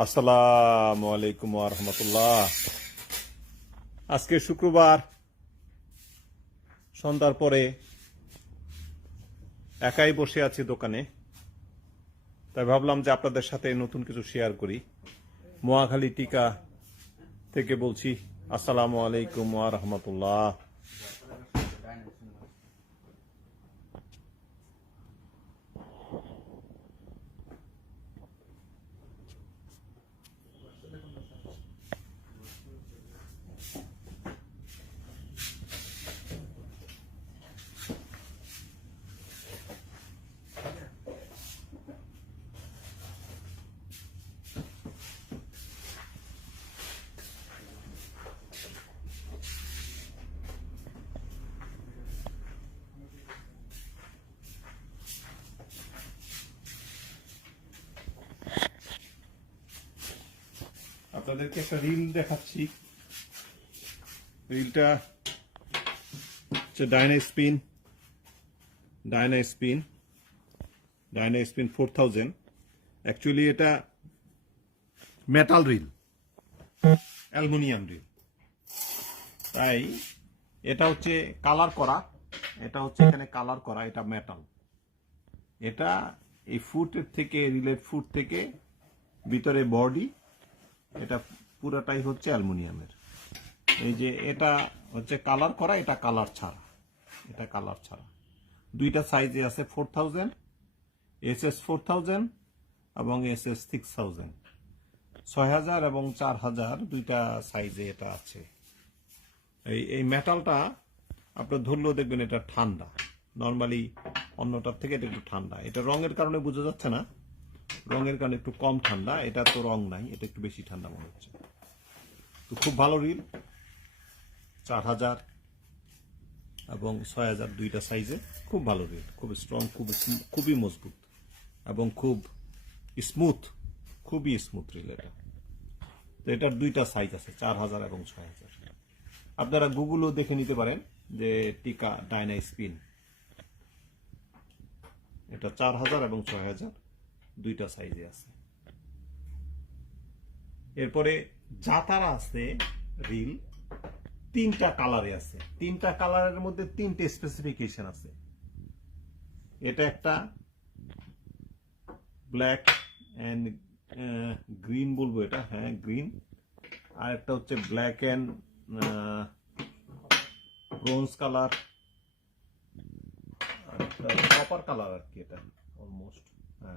আসসালামু আলাইকুম রহমতুল্লাহ। আজকে শুক্রবার, সন্ধ্যার পরে একাই বসে আছি দোকানে, তাই ভাবলাম যে আপনাদের সাথে নতুন কিছু শেয়ার করি। মোয়াখালী টিকা থেকে বলছি, আসসালামু আলাইকুম রহমতুল্লাহ। আপনাদেরকে একটা রিল দেখাচ্ছি। রিলটা হচ্ছে Dyna spin Dyna spin Dyna spin four thousand actually এটা মেটাল রিল অ্যালুমিনিয়াম রিল তাই এটা হচ্ছে কালার করা। এটা হচ্ছে এখানে কালার করা, এটা মেটাল এটা এই ফুটের থেকে রিলের ফুট থেকে ভিতরে বডি এটা পুরোটাই হচ্ছে অ্যালুমিনিয়ামের। এই যে এটা হচ্ছে কালার করা, এটা কালার ছাড়া। এটা কালার ছাড়া। দুইটা সাইজে আছে four thousand, S S four thousand এবং এস এস সিক্স থাউজেন্ড। ছয় হাজার এবং চার হাজার দুইটা সাইজে এটা আছে। এই এই মেটালটা আপনার ধরলেও দেখবেন এটা ঠান্ডা। নর্মালি অন্যটার থেকে এটা একটু ঠান্ডা। এটা রঙের কারণে বোঝা যাচ্ছে না। রঙের কারণে একটু কম ঠান্ডা, এটা তো রং নাই, এটা একটু বেশি ঠান্ডা মনে হচ্ছে। তো খুব ভালো রিল, চার হাজার এবং ছয় হাজার দুইটা সাইজে খুব ভালো রিল, খুব স্ট্রং খুব খুবই মজবুত এবং খুব স্মুথ খুবই স্মুথ রিল এটা। তো এটার দুইটা সাইজ আছে, চার হাজার এবং ছয় হাজার। আপনারা গুগলও দেখে নিতে পারেন যে টিকা ডাইনা স্পিন। এটা চার হাজার এবং ছয় হাজার। দুইটা সাইজে আছে। এরপরে জাতারা আছে রিল তিনটা কালারে আছে। তিনটা কালারের মধ্যে তিনটে স্পেসিফিকেশন আছে। এটা একটা ব্ল্যাক অ্যান্ড গ্রিন বলব এটা হ্যাঁ গ্রিন আর একটা হচ্ছে black and bronze colour copper colour আর কি এটা almost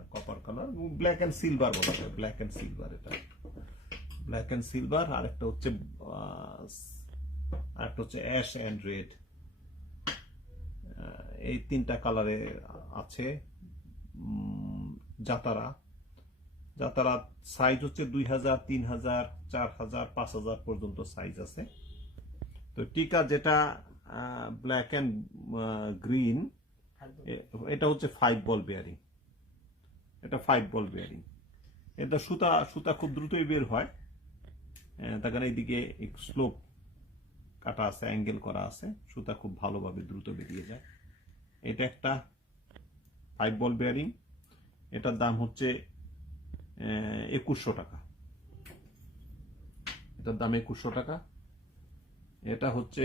copper colour black and silver বলা হয় ব্ল্যাক অ্যান্ড সিলভার এটা। ব্ল্যাক অ্যান্ড সিলভার আর একটা হচ্ছে আহ, আরেকটা হচ্ছে অ্যাশ অ্যান্ড রেড এই তিনটা কালারে আছে উম, জাতারা জাতারা সাইজ হচ্ছে দুই হাজার তিন হাজার চার হাজার পাঁচ হাজার পর্যন্ত সাইজ আছে। তো টিকা যেটা ব্ল্যাক অ্যান্ড গ্রিন এটা হচ্ছে ফাইভ বল বেয়ারিং এটা ফাইভ বল বেয়ারিং এটা সুতা সুতা খুব দ্রুতই বের হয়। তার কারণে এইদিকে স্লোপ কাটা আছে অ্যাঙ্গেল করা আছে। সুতা খুব ভালোভাবে দ্রুত বেরিয়ে যায়। এটা একটা ফাইভ বল বেয়ারিং এটার দাম হচ্ছে একুশশো টাকা। এটার দাম একুশশো টাকা। এটা হচ্ছে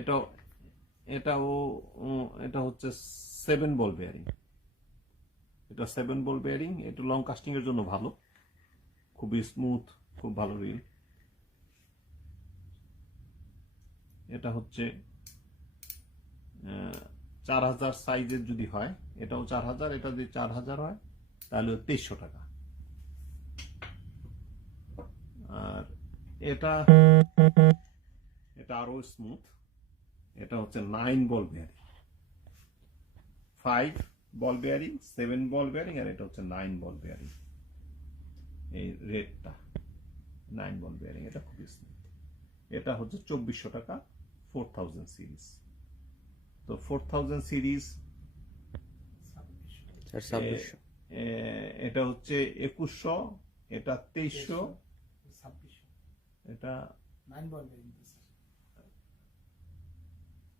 এটা এটাও এটা হচ্ছে সেভেন বল বেয়ারিং এটা সেভেন বল বেয়ারিং এটা লং কাস্টিং এর জন্য ভালো। খুবই স্মুথ খুব ভালো রিল এটা হচ্ছে চার হাজার সাইজের যদি হয়, এটাও চার হাজার, এটা যদি চার হাজার হয়, তাহলে তেইশশো টাকা। আর এটা এটা আরও স্মুথ এটা হচ্ছে nine ball bearing five ball bearing seven ball bearing আর এটা হচ্ছে নাইন বল বেয়ারিং এই রেটটা নাইন বল বেয়ারিং এটা খুবই স্মুথ এটা হচ্ছে চব্বিশশো টাকা ফোর থাউজেন্ড সিরিজ তো ফোর থাউজেন্ড সিরিজ এটা হচ্ছে একুশশো এটা তেইশশো। এটা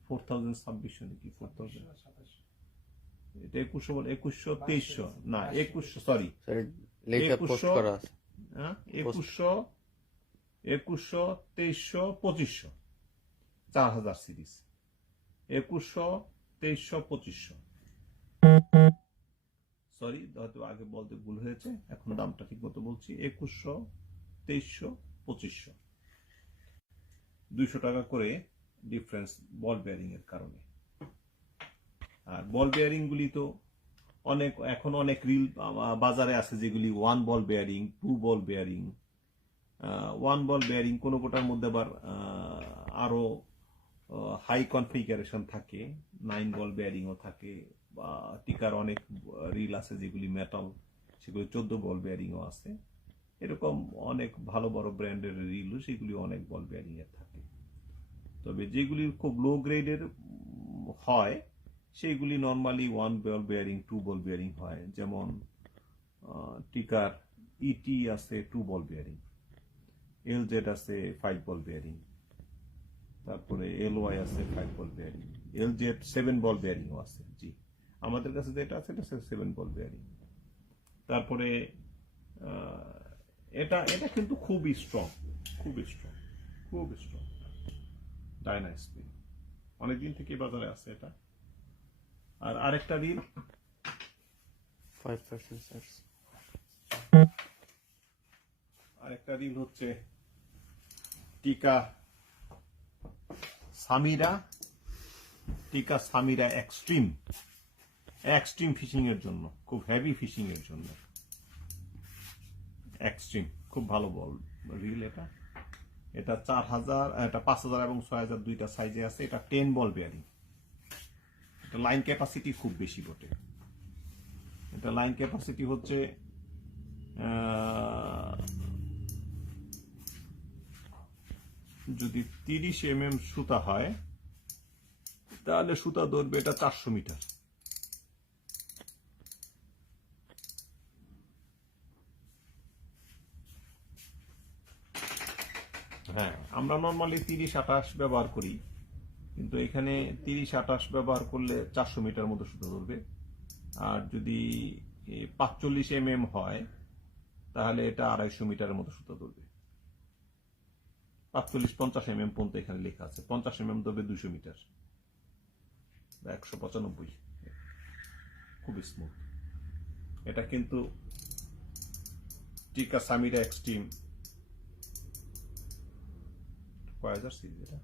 ফোর থাউজেন্ড ছাব্বিশশো নাকি ফোর থাউজেন্ড সাতাশশো। এটা একুশশো বল একুশশো তেইশশো না একুশশো সরি পোস্ট একুশশো- করা আছে। হ্যাঁ একুশশো একুশশো তেইশশো পঁচিশশো চার হাজার সিরিজ। একুশশো তেইশশো পঁচিশশো। সরি হয়তো আগে বলতে ভুল হয়েছে এখন দামটা ঠিক মতো বলছি। একুশশো তেইশশো পঁচিশশো। দুইশো টাকা করে ডিফারেন্স বল বেয়ারিং এর কারণে। আর বল বেয়ারিং গুলি তো অনেক এখন অনেক রিল বাজারে আছে যেগুলি one ball bearing two ball bearing one ball bearing কোনো কোটার মধ্যে আবার আহ, আরও হাই কনফিগারেশন থাকে নাইন বল বেয়ারিংও থাকে বা টিকার অনেক রিল আছে যেগুলি মেটাল সেগুলি চোদ্দ বল বেয়ারিংও আছে। এরকম অনেক ভালো বড় ব্র্যান্ডের রিলও সেগুলি অনেক বল বেয়ারিং এর থাকে। তবে যেগুলি খুব লো গ্রেডের হয় সেইগুলি normally one ball bearing two ball bearing হয়। যেমন টিকার ইটি আছে two ball bearing L Z আছে ফাইভ বল বেয়ারিং তারপরে এল ওয়াই আছে five ball bearing L Z seven ball বেয়ারিংও আছে, জি। আমাদের কাছে যেটা আছে, এটা সেভেন বল বেয়ারিং তারপরে এটা এটা কিন্তু খুবই স্ট্রং খুবই স্ট্রং খুব স্ট্রং ডায়না স্পিন অনেকদিন থেকে বাজারে আছে এটা। আর আরেকটা percent sir. আরেকটা রিল হচ্ছে টিকা সামিরা। টিকা সামিরা এক্সট্রিম এক্সট্রিম ফিশিং এর জন্য খুব হেভি ফিশিং এর জন্য। এক্সট্রিম খুব ভালো বল রিল এটা। এটা চার হাজার এটা পাঁচ হাজার এবং ছয় হাজার দুইটা সাইজে আছে। এটা ten ball bearing line capacity খুব বেশি বটে। এটা লাইন ক্যাপাসিটি হচ্ছে যদি তিরিশ এম এম সুতা হয়, তাহলে সুতা ধরবে এটা চারশো মিটার। হ্যাঁ আমরা নর্মালি তিরিশ আঠাশ ব্যবহার করি। কিন্তু এখানে তিরিশ আঠাশ ব্যবহার করলে চারশো মিটার মতো সুতা ধরবে। আর যদি পাঁচচল্লিশ এম এম হয়, তাহলে এটা আড়াইশো মিটারের মতো সুতো ধরবে। পাঁচচল্লিশ, পঞ্চাশ এম এম পর্যন্ত এখানে লেখা আছে। পঞ্চাশ এম এম ধরবে দুশো মিটার। একশো পঁচানব্বই। খুব স্মুথ এটা কিন্তু টিকা সামিরা এক্সট্রিম। কয় হাজার সিরিজ এটা?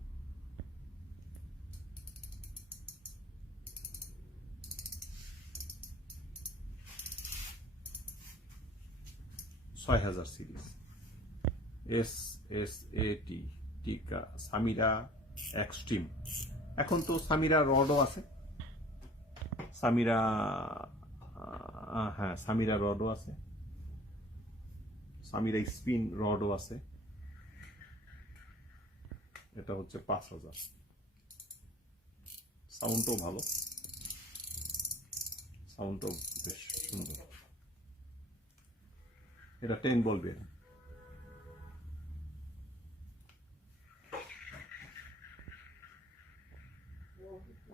ছয় হাজার series. S S A T, Tica, Samira extreme. এখন তো সামিরা রডও আছে। সামিরা হ্যাঁ সামিরা রডও আছে। সামিরা স্পিন রডও আছে। এটা হচ্ছে পাঁচ হাজার। সাউন্ডটাও ভালো। সাউন্ডটাও বেশ সুন্দর। এটা টেন বলবে।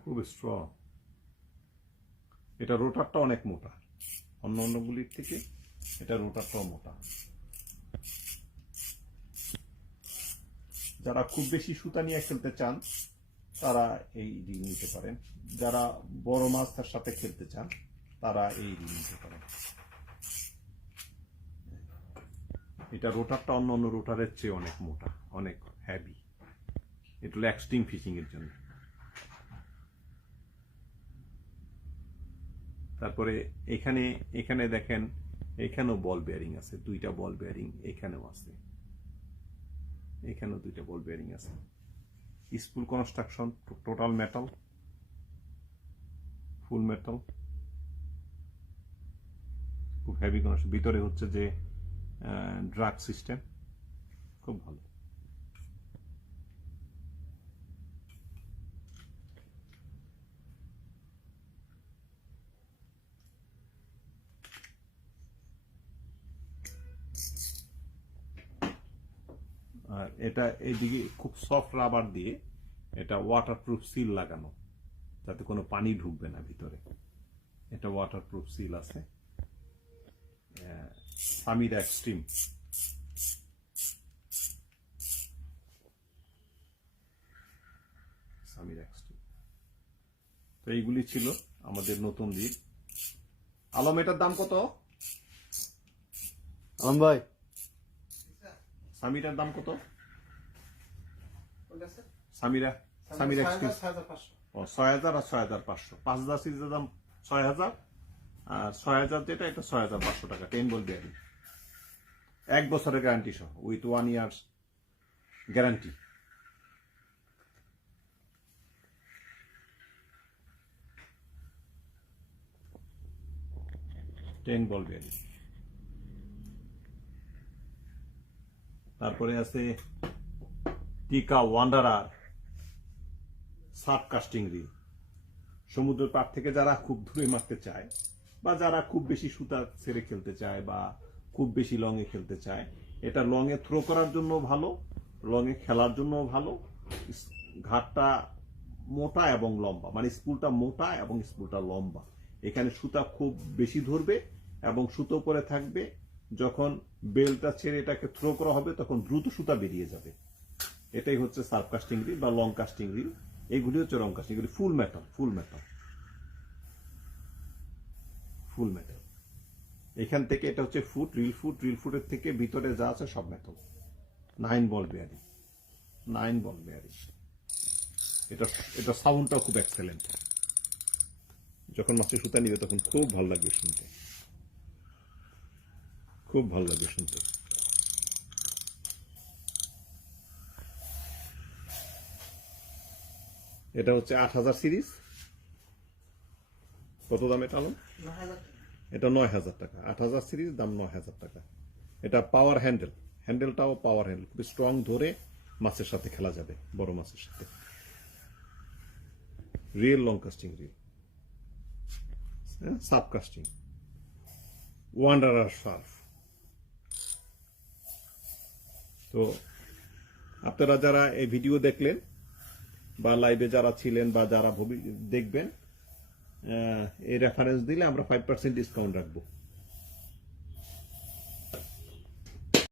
খুব স্ট্রং এটা রোটারটা অনেক মোটা। অন্য অন্যগুলির থেকে এটা রোটারটাও মোটা। যারা খুব বেশি সুতা নিয়ে খেলতে চান, তারা এই রিং নিতে পারেন। যারা বড় মাছের সাথে খেলতে চান, তারা এই রিং নিতে পারেন। এটা রোটারটা অন্য অন্য রোটারের চেয়ে অনেক মোটা, অনেক হ্যাভি এটা হলো এক্সট্রিম ফিশিং এর জন্য। তারপরে এখানে এখানে দেখেন, এখানেও বল বেয়ারিং আছে, দুইটা বল বেয়ারিং এখানেও আছে। এখানেও দুইটা বল বেয়ারিং আছে। School construction total metal full metal খুব হেভি কনস্ট্রাকশন ভিতরে হচ্ছে যে ড্রাগ সিস্টেম খুব ভালো। আর এটা এইদিকে খুব সফট রাবার দিয়ে এটা ওয়াটারপ্রুফ সিল লাগানো, যাতে কোনো পানি ঢুকবে না ভিতরে। এটা ওয়াটারপ্রুফ সিল আছে। সামির এক্সট্রিম তো এইগুলি ছিল আমাদের নতুন দিক আলম এটার দাম কত আলম ভাই সামিরার দাম কত সামিরা সামিরা এক্সট্রিম ছয় হাজার আর ছয় হাজার পাঁচশো পাঁচ হাজার সিরিজের দাম ছয় হাজার আর ছয় হাজার যেটা, এটা ছয় হাজার পাঁচশো টাকা টেন বলবি আর এক বছরের গ্যারান্টি সহ with one years guarantee ten ball bearing তারপরে আছে টিকা ওয়ান্ডারার সাব কাস্টিং রিল সমুদ্রের পার থেকে যারা খুব দূরে মারতে চায় বা যারা খুব বেশি সুতা ছেড়ে খেলতে চায় বা খুব বেশি লং এ খেলতে চায়, এটা লং এ থ্রো করার জন্য ভালো লং এ খেলার জন্য ভালো। ঘাটটা মোটা এবং লম্বা মানে স্কুলটা মোটা এবং স্কুলটা লম্বা। এখানে সুতা খুব বেশি ধরবে এবং সুতো করে থাকবে। যখন বেলটা ছেড়ে এটাকে থ্রো করা হবে, তখন দ্রুত সুতা বেরিয়ে যাবে। এটাই হচ্ছে সার্ফ কাস্টিং রিল বা লং কাস্টিং রিল এগুলি হচ্ছে রং কাস্টিং এগুলি full metal full metal full metal এখান থেকে এটা হচ্ছে ফুট রিল ফুট রিল ফুটের থেকে ভিতরে যা আছে সব metal nine ball bearing nine ball bearing এটা এটা সাউন্ডটাও খুব এক্সেলেন্ট যখন মাছের সুতা নিবে তখন খুব ভালো লাগবে শুনতে। খুব ভালো লাগবে শুনতে। এটা হচ্ছে আট হাজার সিরিজ। কত দাম এটা আলম। এটা নয় হাজার টাকা। আট হাজার সিরিজ, দাম নয় হাজার টাকা। এটা পাওয়ার হ্যান্ডেল হ্যান্ডেলটাও পাওয়ার হ্যান্ডেল খুব স্ট্রং ধরে মাছের সাথে খেলা যাবে, বড় মাছের সাথে। Real long casting reel surf casting wanderer surf তো আপনারা যারা এই ভিডিও দেখলেন বা লাইভে যারা ছিলেন বা যারা ভবি- দেখবেন এই রেফারেন্স দিলে আমরা ফাইভ পার্সেন্ট ডিসকাউন্ট রাখব।